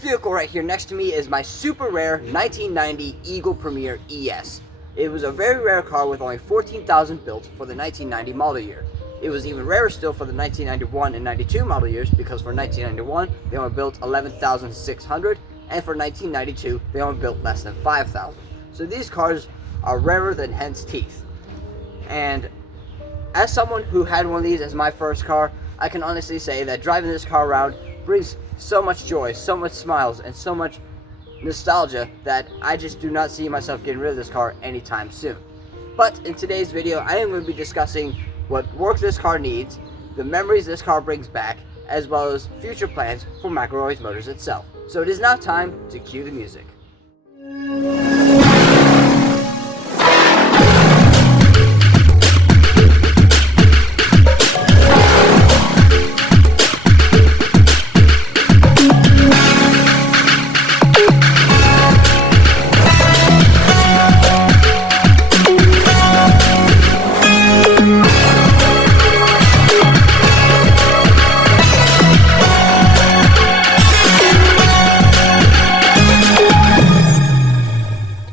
vehicle right here next to me is my super rare 1990 Eagle Premier ES. It was a very rare car with only 14,000 built for the 1990 model year. It was even rarer still for the 1991 and 92 model years because for 1991 they only built 11,600 and for 1992 they only built less than 5,000. So these cars are rarer than hen's teeth. And as someone who had one of these as my first car, I can honestly say that driving this car around brings so much joy, so much smiles, and so much nostalgia that I just do not see myself getting rid of this car anytime soon. But in today's video, I am going to be discussing what work this car needs, the memories this car brings back, as well as future plans for McElroy's Motors itself. So it is now time to cue the music.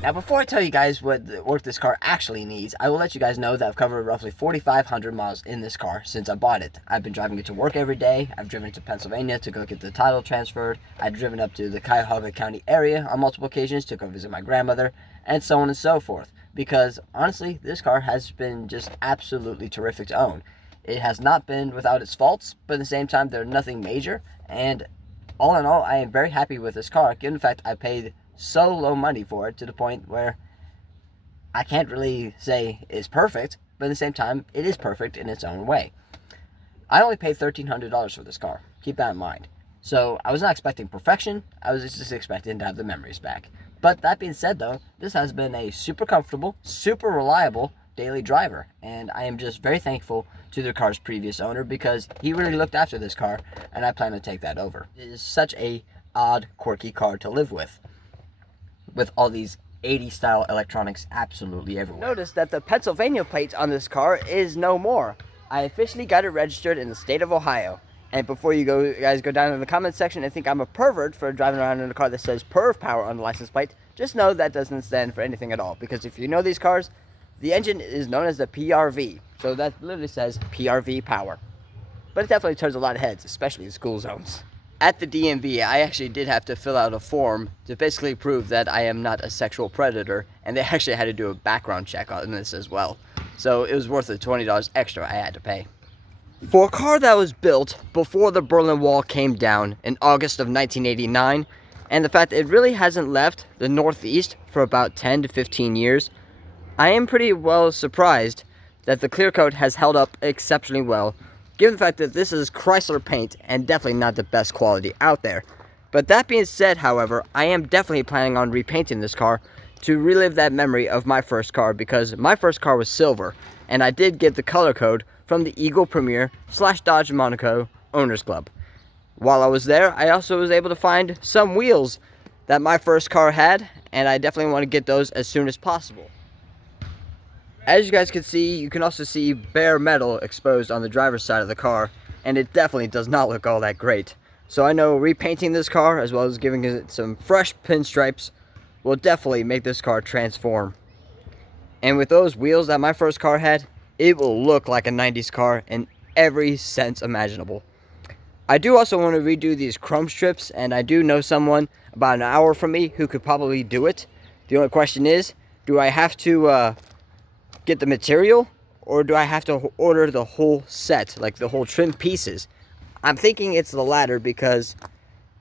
Now before I tell you guys what work this car actually needs, I will let you guys know that I've covered roughly 4,500 miles in this car since I bought it. I've been driving it to work every day. I've driven it to Pennsylvania to go get the title transferred. I've driven up to the Cuyahoga County area on multiple occasions to go visit my grandmother, and so on and so forth. Because honestly, this car has been just absolutely terrific to own. It has not been without its faults, but at the same time, they're nothing major. And all in all, I am very happy with this car, given the fact I paid so low money for it to the point where I can't really say it's perfect, but at the same time, it is perfect in its own way. I only paid $1,300 for this car. Keep that in mind. So I was not expecting perfection. I was just expecting to have the memories back. But that being said, though, this has been a super comfortable, super reliable daily driver, and I am just very thankful to the car's previous owner because he really looked after this car, and I plan to take that over. It is such a odd, quirky car to live with all these 80s style electronics absolutely everywhere. Notice that the Pennsylvania plate on this car is no more. I officially got it registered in the state of Ohio. And before you guys go down in the comment section and think I'm a pervert for driving around in a car that says Perv Power on the license plate, just know that doesn't stand for anything at all. Because if you know these cars, the engine is known as the PRV. So that literally says PRV Power. But it definitely turns a lot of heads, especially in school zones. At the DMV, I actually did have to fill out a form to basically prove that I am not a sexual predator, and they actually had to do a background check on this as well. So it was worth the $20 extra I had to pay. For a car that was built before the Berlin Wall came down in August of 1989, and the fact that it really hasn't left the Northeast for about 10 to 15 years, I am pretty well surprised that the clear coat has held up exceptionally well, given the fact that this is Chrysler paint and definitely not the best quality out there. But that being said, however, I am definitely planning on repainting this car to relive that memory of my first car, because my first car was silver, and I did get the color code from the Eagle Premier / Dodge Monaco Owners Club. While I was there, I also was able to find some wheels that my first car had, and I definitely want to get those as soon as possible. As you guys can see, you can also see bare metal exposed on the driver's side of the car, and it definitely does not look all that great. So I know repainting this car, as well as giving it some fresh pinstripes, will definitely make this car transform. And with those wheels that my first car had, it will look like a 90s car in every sense imaginable. I do also want to redo these chrome strips, and I do know someone about an hour from me who could probably do it. The only question is, do I have to get the material, or do I have to order the whole set, like the whole trim pieces? I'm thinking it's the latter because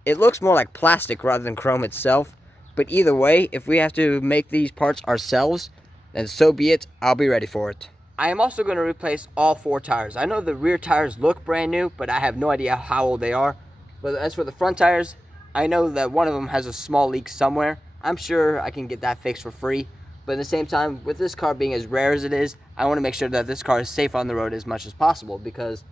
it looks more like plastic rather than chrome itself. But either way, if we have to make these parts ourselves, then so be it. I'll be ready for it. I am also going to replace all 4 tires. I know the rear tires look brand new, but I have no idea how old they are. But as for the front tires, I know that one of them has a small leak somewhere. I'm sure I can get that fixed for free. But at the same time, with this car being as rare as it is, I want to make sure that this car is safe on the road as much as possible, because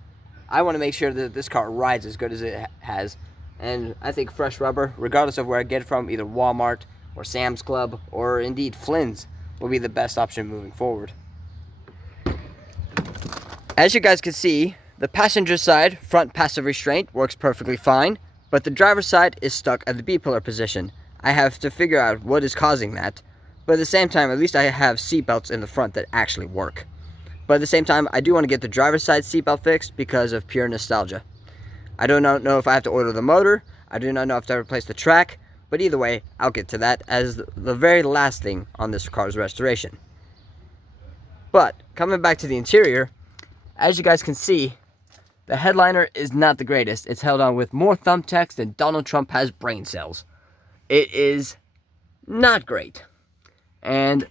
I want to make sure that this car rides as good as it has. And I think fresh rubber, regardless of where I get it from, either Walmart or Sam's Club or indeed Flynn's, will be the best option moving forward. As you guys can see, the passenger side front passive restraint works perfectly fine, but the driver's side is stuck at the B-pillar position. I have to figure out what is causing that, but at the same time, at least I have seatbelts in the front that actually work. But at the same time, I do want to get the driver's side seatbelt fixed because of pure nostalgia. I do not know if I have to order the motor, I do not know if I have to replace the track, but either way, I'll get to that as the very last thing on this car's restoration. But, coming back to the interior, as you guys can see, the headliner is not the greatest. It's held on with more thumbtacks than Donald Trump has brain cells. It is not great. And,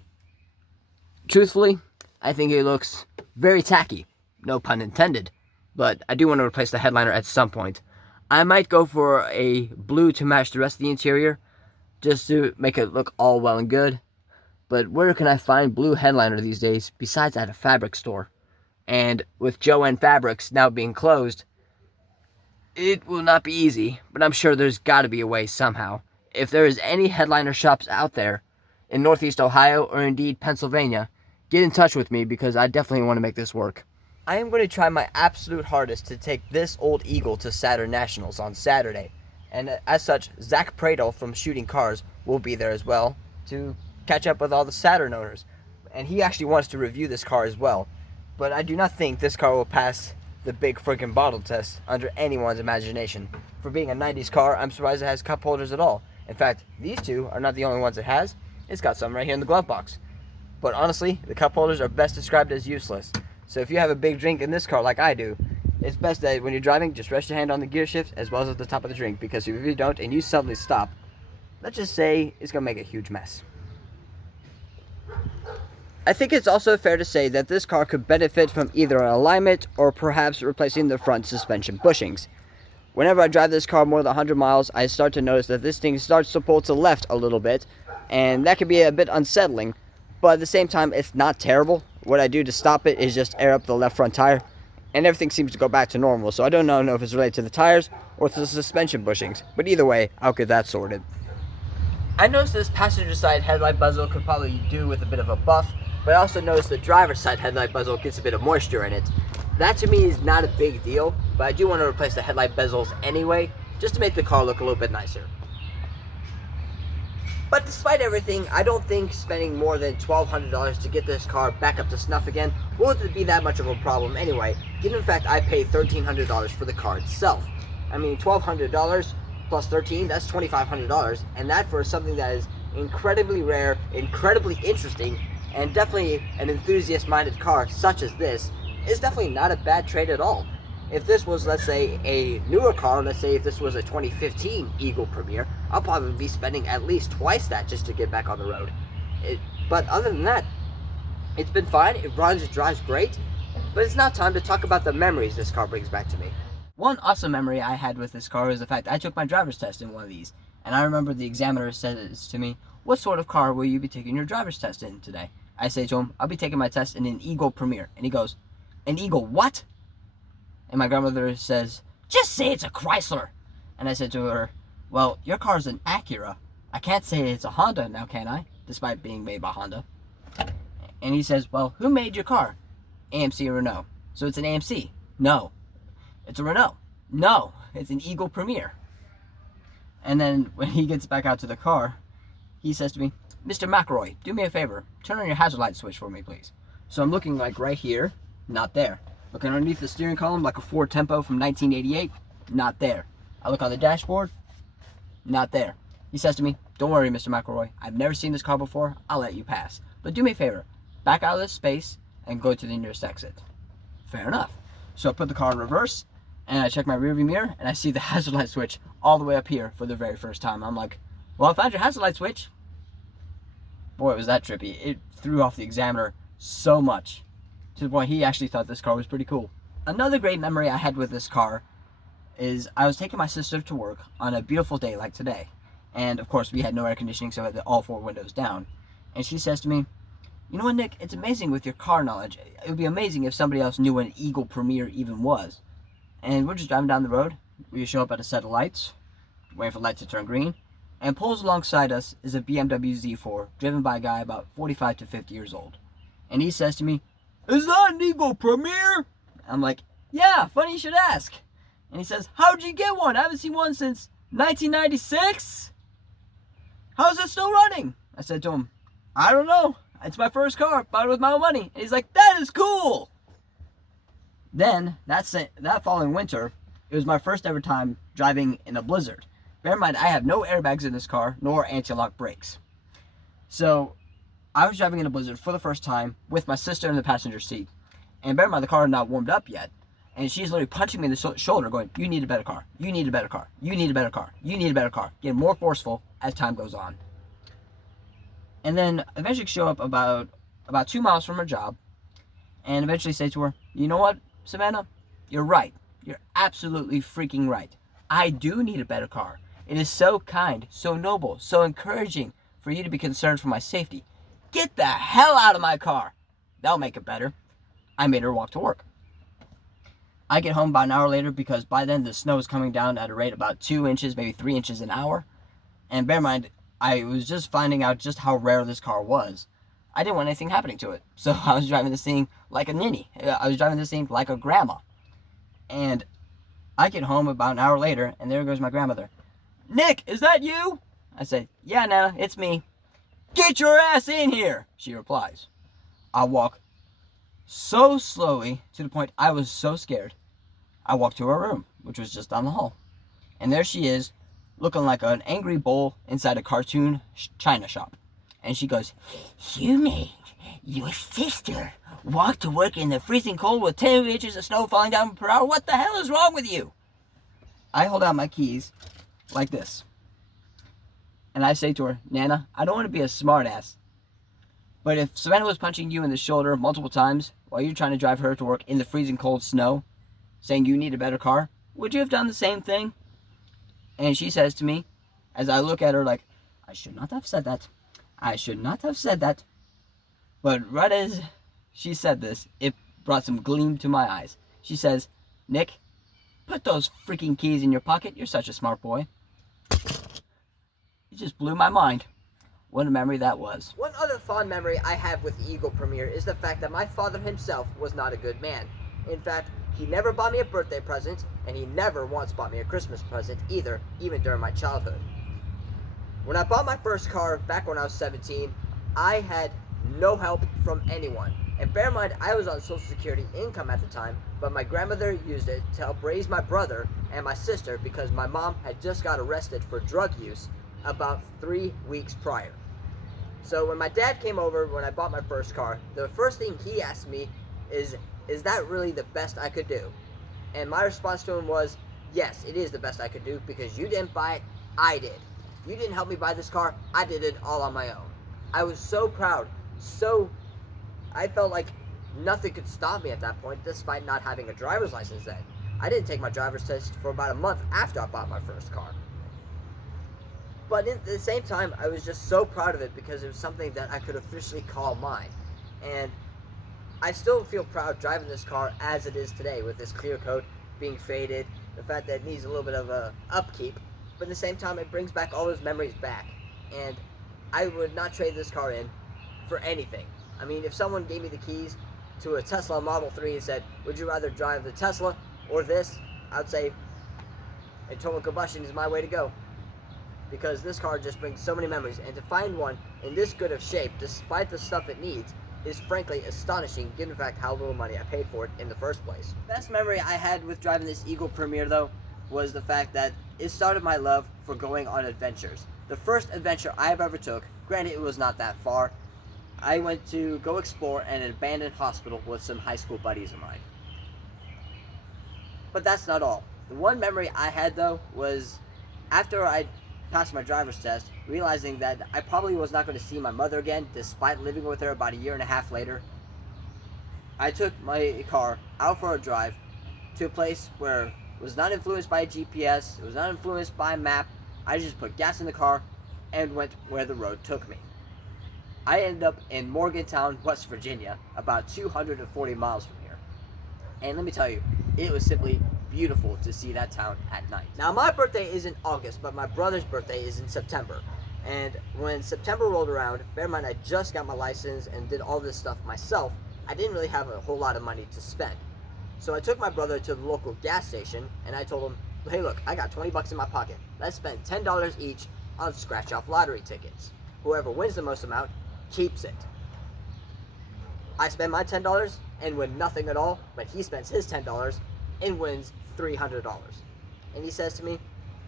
truthfully, I think it looks very tacky. No pun intended. But I do want to replace the headliner at some point. I might go for a blue to match the rest of the interior, just to make it look all well and good. But where can I find blue headliner these days besides at a fabric store? And with Jo-Ann Fabrics now being closed, it will not be easy, but I'm sure there's got to be a way somehow. If there is any headliner shops out there in Northeast Ohio or indeed Pennsylvania, get in touch with me because I definitely want to make this work. I am going to try my absolute hardest to take this old Eagle to Saturn Nationals on Saturday. And as such, Zach Pradel from Shooting Cars will be there as well to catch up with all the Saturn owners. And he actually wants to review this car as well. But I do not think this car will pass the big friggin' bottle test under anyone's imagination. For being a 90s car, I'm surprised it has cup holders at all. In fact, these two are not the only ones it has. It's got some right here in the glove box. But honestly, the cup holders are best described as useless. So if you have a big drink in this car like I do, it's best that when you're driving, just rest your hand on the gear shift as well as at the top of the drink. Because if you don't and you suddenly stop, let's just say it's going to make a huge mess. I think it's also fair to say that this car could benefit from either an alignment or perhaps replacing the front suspension bushings. Whenever I drive this car more than 100 miles, I start to notice that this thing starts to pull to the left a little bit, and that can be a bit unsettling, but at the same time, it's not terrible. What I do to stop it is just air up the left front tire, and everything seems to go back to normal, so I don't know if it's related to the tires or to the suspension bushings, but either way, I'll get that sorted. I noticed this passenger side headlight bezel could probably do with a bit of a buff, but I also noticed the driver's side headlight bezel gets a bit of moisture in it. That to me is not a big deal, but I do want to replace the headlight bezels anyway, just to make the car look a little bit nicer. But despite everything, I don't think spending more than $1,200 to get this car back up to snuff again will be that much of a problem anyway, given the fact I paid $1,300 for the car itself. I mean, $1,200 plus $1,300, that's $2,500, and that for something that is incredibly rare, incredibly interesting, and definitely an enthusiast-minded car such as this, is definitely not a bad trade at all. If this was, let's say, a newer car, let's say if this was a 2015 Eagle Premier, I'll probably be spending at least twice that just to get back on the road. But other than that, it's been fine, it runs, it drives great, but it's now time to talk about the memories this car brings back to me. One awesome memory I had with this car is the fact I took my driver's test in one of these, and I remember the examiner says to me, "What sort of car will you be taking your driver's test in today?" I say to him, "I'll be taking my test in an Eagle Premier." And he goes, "An Eagle what?" And my grandmother says, "Just say it's a Chrysler." And I said to her, "Well, your car's an Acura. I can't say it's a Honda now, can I? Despite being made by Honda." And he says, "Well, who made your car?" "AMC or Renault." "So it's an AMC?" "No." "It's a Renault." "No, it's an Eagle Premier." And then when he gets back out to the car, he says to me, "Mr. McElroy, do me a favor. Turn on your hazard light switch for me, please." So I'm looking like right here, not there. Looking underneath the steering column like a Ford Tempo from 1988, not there. I look on the dashboard, not there. He says to me, "Don't worry, Mr. McElroy. I've never seen this car before. I'll let you pass. But do me a favor. Back out of this space and go to the nearest exit." Fair enough. So I put the car in reverse, and I check my rearview mirror, and I see the hazard light switch all the way up here for the very first time. I'm like, "Well, I found your hazard light switch." Boy, was that trippy. It threw off the examiner so much, to the point he actually thought this car was pretty cool. Another great memory I had with this car is I was taking my sister to work on a beautiful day like today. And of course we had no air conditioning, so I had all four windows down. And she says to me, "You know what, Nick, it's amazing with your car knowledge. It would be amazing if somebody else knew what an Eagle Premier even was." And we're just driving down the road. We show up at a set of lights, waiting for lights to turn green. And pulls alongside us is a BMW Z4, driven by a guy about 45 to 50 years old. And he says to me, "Is that an Eagle Premier?" I'm like, "Yeah, funny you should ask." And he says, "How'd you get one? I haven't seen one since 1996? How's it still running? I said to him, I don't know. It's my first car. Bought it with my own money. And he's like, that is cool. Then, that following winter, it was my first ever time driving in a blizzard. Bear in mind, I have no airbags in this car, nor anti-lock brakes. So, I was driving in a blizzard for the first time with my sister in the passenger seat. And bear in mind, the car had not warmed up yet. And she's literally punching me in the shoulder going, you need a better car. You need a better car. You need a better car. You need a better car. Getting more forceful as time goes on. And then eventually show up about 2 miles from her job. And eventually say to her, you know what, Savannah? You're right. You're absolutely freaking right. I do need a better car. It is so kind, so noble, so encouraging for you to be concerned for my safety. Get the hell out of my car. That'll make it better. I made her walk to work. I get home about an hour later because by then the snow is coming down at a rate about 2 inches, maybe 3 inches an hour. And bear in mind, I was just finding out just how rare this car was. I didn't want anything happening to it. So I was driving this thing like a ninny. I was driving this thing like a grandma. And I get home about an hour later, and there goes my grandmother. Nick, is that you? I say, yeah, Nana, it's me. Get your ass in here, she replies. I walk so slowly to the point I was so scared. I walk to her room, which was just down the hall. And there she is, looking like an angry bull inside a cartoon china shop. And she goes, you made your sister walk to work in the freezing cold with 10 inches of snow falling down per hour? What the hell is wrong with you? I hold out my keys like this. And I say to her, Nana, I don't want to be a smartass, but if Savannah was punching you in the shoulder multiple times while you're trying to drive her to work in the freezing cold snow, saying you need a better car, would you have done the same thing? And she says to me, as I look at her like, I should not have said that. I should not have said that. But right as she said this, it brought some gleam to my eyes. She says, Nick, put those freaking keys in your pocket. You're such a smart boy. It just blew my mind. What a memory that was. One other fond memory I have with the Eagle Premier is the fact that my father himself was not a good man. In fact, he never bought me a birthday present, and he never once bought me a Christmas present either, even during my childhood. When I bought my first car back when I was 17, I had no help from anyone. And bear in mind, I was on Social Security income at the time, but my grandmother used it to help raise my brother and my sister because my mom had just got arrested for drug use about 3 weeks prior. So when my dad came over when I bought my first car, the first thing he asked me is that really the best I could do? And my response to him was, yes, it is the best I could do because you didn't buy it, I did. You didn't help me buy this car, I did it all on my own. I was so proud, I felt like nothing could stop me at that point despite not having a driver's license then. I didn't take my driver's test for about a month after I bought my first car. But at the same time, I was just so proud of it because it was something that I could officially call mine. And I still feel proud driving this car as it is today with this clear coat being faded, the fact that it needs a little bit of a upkeep, but at the same time it brings back all those memories back. And I would not trade this car in for anything. I mean, if someone gave me the keys to a Tesla Model 3 and said, would you rather drive the Tesla or this? I would say internal combustion is my way to go. Because this car just brings so many memories, and to find one in this good of shape, despite the stuff it needs, is frankly astonishing given the fact how little money I paid for it in the first place. The best memory I had with driving this Eagle Premier though, was the fact that it started my love for going on adventures. The first adventure I ever took, granted it was not that far, I went to go explore an abandoned hospital with some high school buddies of mine. But that's not all. The one memory I had though was after I passed my driver's test, realizing that I probably was not going to see my mother again despite living with her about a year and a half later. I took my car out for a drive to a place where it was not influenced by GPS, it was not influenced by a map. I just put gas in the car and went where the road took me. I ended up in Morgantown, West Virginia, about 240 miles from here. And let me tell you, it was simply beautiful to see that town at night. Now my birthday is in August, but my brother's birthday is in September. And when September rolled around, bear in mind I just got my license and did all this stuff myself, I didn't really have a whole lot of money to spend. So I took my brother to the local gas station and I told him, hey look, I got 20 bucks in my pocket. Let's spend $10 each on scratch off lottery tickets. Whoever wins the most amount keeps it. I spend my $10 and win nothing at all, but he spends his $10 and wins $300. And he says to me,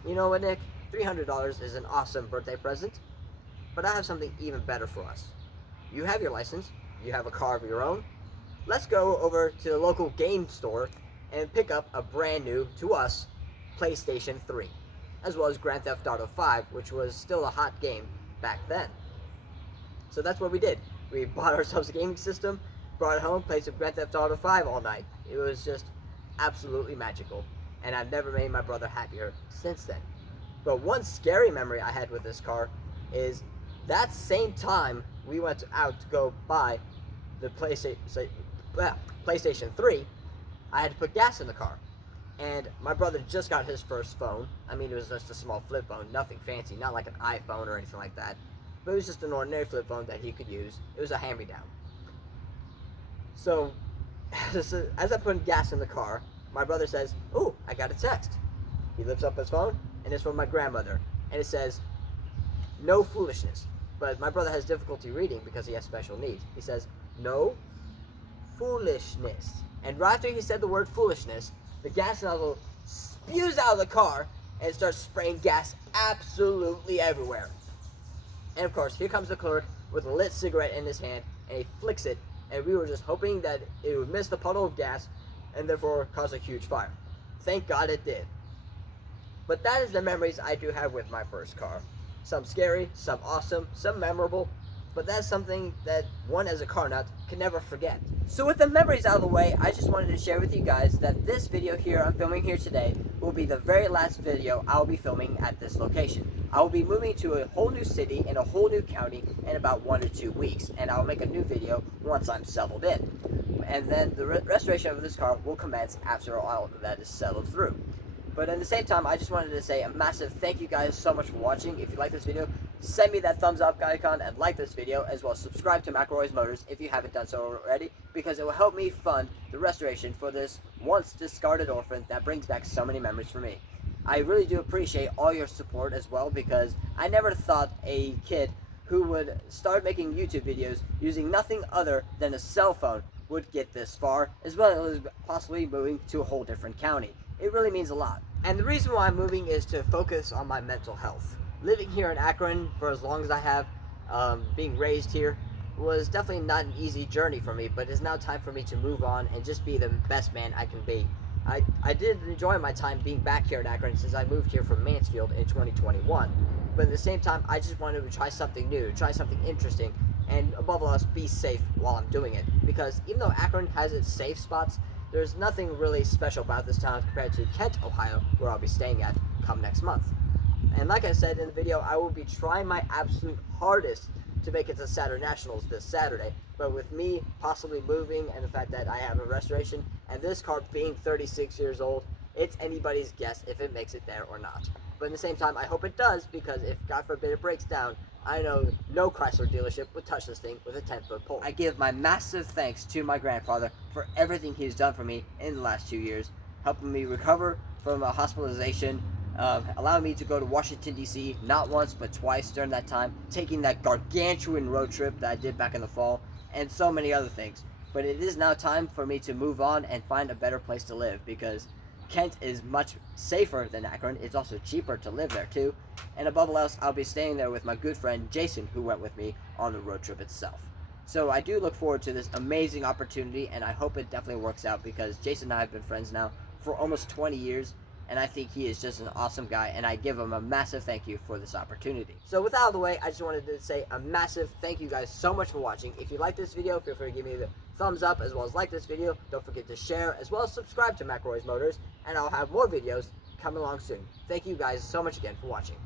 you know what, Nick? $300 is an awesome birthday present, but I have something even better for us. You have your license, you have a car of your own. Let's go over to the local game store and pick up a brand new, to us, PlayStation 3, as well as Grand Theft Auto 5, which was still a hot game back then. So that's what we did. We bought ourselves a gaming system, brought it home, played some Grand Theft Auto 5 all night. It was just absolutely magical, and I've never made my brother happier since then. But one scary memory I had with this car is that same time we went out to go buy the PlayStation 3, I had to put gas in the car. And my brother just got his first phone. I mean, it was just a small flip phone, nothing fancy, not like an iPhone or anything like that. But it was just an ordinary flip phone that he could use. It was a hand-me-down. So, as I put gas in the car, my brother says, "Oh, I got a text." He lifts up his phone, and it's from my grandmother. And it says, "No foolishness." But my brother has difficulty reading because he has special needs. He says, "No foolishness." And right after he said the word foolishness, the gas nozzle spews out of the car and starts spraying gas absolutely everywhere. And of course, here comes the clerk with a lit cigarette in his hand, and he flicks it, and we were just hoping that it would miss the puddle of gas and therefore cause a huge fire. Thank God it did. But that is the memories I do have with my first car. Some scary, some awesome, some memorable, but that's something that one as a car nut can never forget. So with the memories out of the way, I just wanted to share with you guys that this video here I'm filming here today will be the very last video I'll be filming at this location. I will be moving to a whole new city in a whole new county in about 1 to 2 weeks, and I'll make a new video once I'm settled in. And then the restoration of this car will commence after all that is settled through. But at the same time, I just wanted to say a massive thank you guys so much for watching. If you like this video, send me that thumbs up icon and like this video, as well as subscribe to McElroy's Motors if you haven't done so already, because it will help me fund the restoration for this once discarded orphan that brings back so many memories for me. I really do appreciate all your support as well, because I never thought a kid who would start making YouTube videos using nothing other than a cell phone would get this far, as well as possibly moving to a whole different county. It really means a lot. And the reason why I'm moving is to focus on my mental health. Living here in Akron for as long as I have, being raised here, was definitely not an easy journey for me, but it's now time for me to move on and just be the best man I can be. I did enjoy my time being back here in Akron since I moved here from Mansfield in 2021, but at the same time, I just wanted to try something new, try something interesting, and above all else, be safe while I'm doing it. Because even though Akron has its safe spots, there's nothing really special about this town compared to Kent, Ohio, where I'll be staying at come next month. And like I said in the video, I will be trying my absolute hardest to make it to Saturday Nationals this Saturday. But with me possibly moving and the fact that I have a restoration and this car being 36 years old, it's anybody's guess if it makes it there or not. But at the same time, I hope it does, because if God forbid it breaks down, I know no Chrysler dealership would touch this thing with a 10-foot pole. I give my massive thanks to my grandfather for everything he's done for me in the last 2 years, helping me recover from a hospitalization, allowing me to go to Washington, D.C. not once but twice during that time, taking that gargantuan road trip that I did back in the fall, and so many other things. But it is now time for me to move on and find a better place to live, because Kent is much safer than Akron. It's also cheaper to live there too. And above all else, I'll be staying there with my good friend Jason, who went with me on the road trip itself. So I do look forward to this amazing opportunity, and I hope it definitely works out, because Jason and I have been friends now for almost 20 years, and I think he is just an awesome guy, and I give him a massive thank you for this opportunity. So with that out of the way, I just wanted to say a massive thank you guys so much for watching. If you like this video, feel free to give me the thumbs up, as well as like this video. Don't forget to share, as well as subscribe to McElroy's Motors, and I'll have more videos coming along soon. Thank you guys so much again for watching.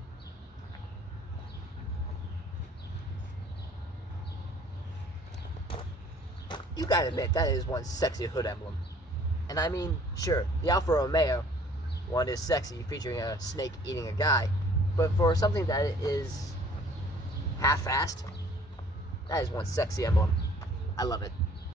You gotta admit, that is one sexy hood emblem. And I mean, sure, the Alfa Romeo one is sexy, featuring a snake eating a guy, but for something that is half-assed, that is one sexy emblem. I love it.